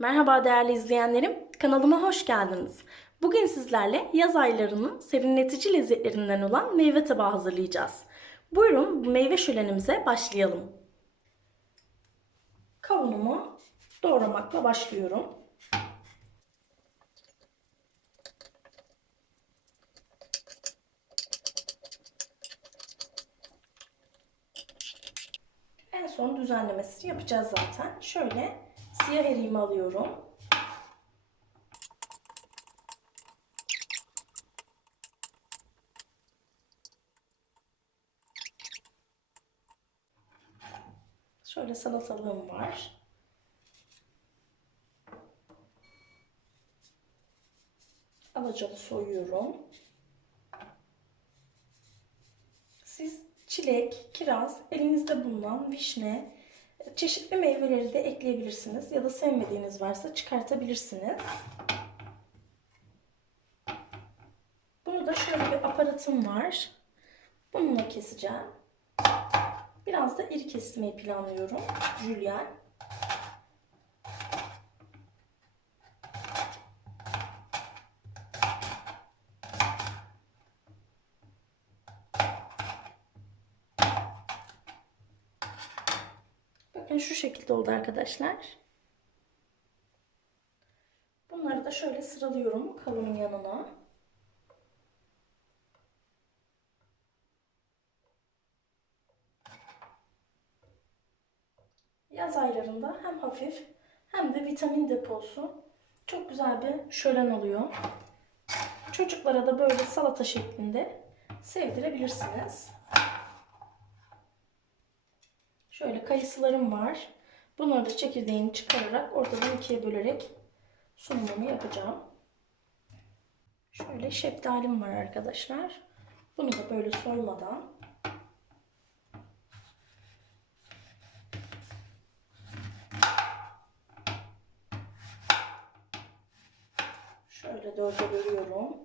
Merhaba değerli izleyenlerim, kanalıma hoş geldiniz. Bugün sizlerle yaz aylarının serinletici lezzetlerinden olan meyve tabağı hazırlayacağız. Buyurun bu meyve şölenimize başlayalım. Kavunumu doğramakla başlıyorum. En son düzenlemesini yapacağız zaten. Şöyle siyah eriğimi alıyorum. Şöyle salatalığım var. Alacalı soyuyorum. Siz çilek, kiraz, elinizde bulunan vişne, çeşitli meyveleri de ekleyebilirsiniz. Ya da sevmediğiniz varsa çıkartabilirsiniz. Bunu da şöyle bir aparatım var. Bununla keseceğim. Biraz da iri kesmeyi planlıyorum. Jülyen. Bakın şu şekilde oldu arkadaşlar. Bunları da şöyle sıralıyorum kavunun yanına. Yaz aylarında hem hafif hem de vitamin deposu çok güzel bir şölen oluyor. Çocuklara da böyle salata şeklinde sevdirebilirsiniz. Şöyle kayısılarım var. Bunları da çekirdeğini çıkararak ortadan ikiye bölerek sunumunu yapacağım. Şöyle şeftalim var arkadaşlar. Bunu da böyle soymadan şöyle dörde bölüyorum.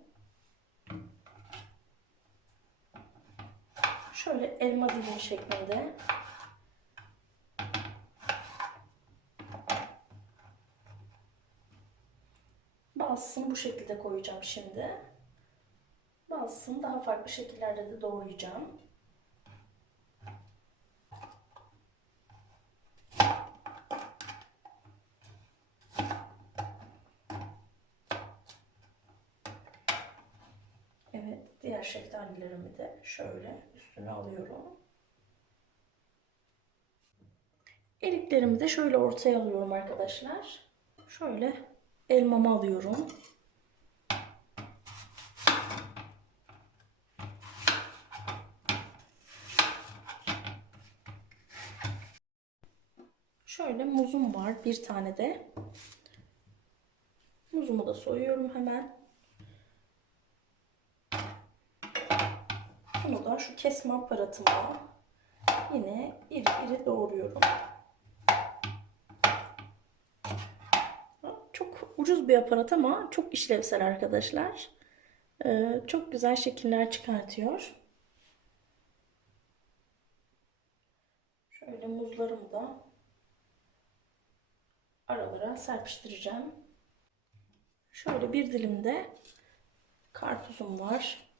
Şöyle elma dilim şeklinde Bazısını bu şekilde koyacağım şimdi. Bazısını daha farklı şekillerde de doğrayacağım. Evet, diğer şeftalilerimi de şöyle üstüne alıyorum. Eriklerimi de şöyle ortaya alıyorum arkadaşlar. Şöyle elmamı alıyorum. Şöyle muzum var bir tane de. Muzumu da soyuyorum hemen. Bunu da şu kesme aparatıma yine iri iri doğruyorum. Ucuz bir aparat ama çok işlevsel arkadaşlar. Ee, çok güzel şekiller çıkartıyor. Şöyle muzlarımı da aralara serpiştireceğim. Şöyle bir dilim de karpuzum var.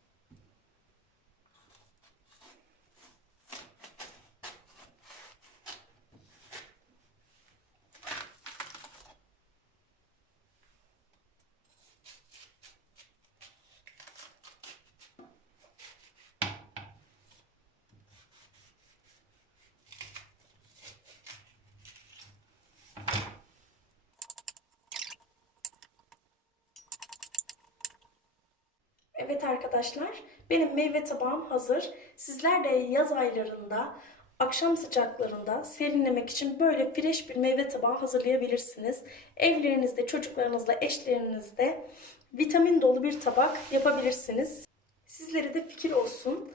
Evet arkadaşlar, benim meyve tabağım hazır. Sizler de yaz aylarında, akşam sıcaklarında serinlemek için böyle fresh bir meyve tabağı hazırlayabilirsiniz. Evlerinizde, çocuklarınızla, eşlerinizde vitamin dolu bir tabak yapabilirsiniz. Sizlere de fikir olsun.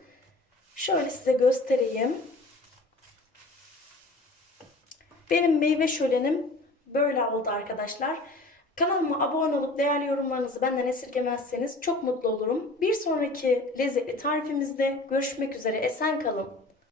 Şöyle size göstereyim. Benim meyve şölenim böyle oldu arkadaşlar. Kanalıma abone olup değerli yorumlarınızı benden esirgemezseniz çok mutlu olurum. Bir sonraki lezzetli tarifimizde görüşmek üzere. Esen kalın.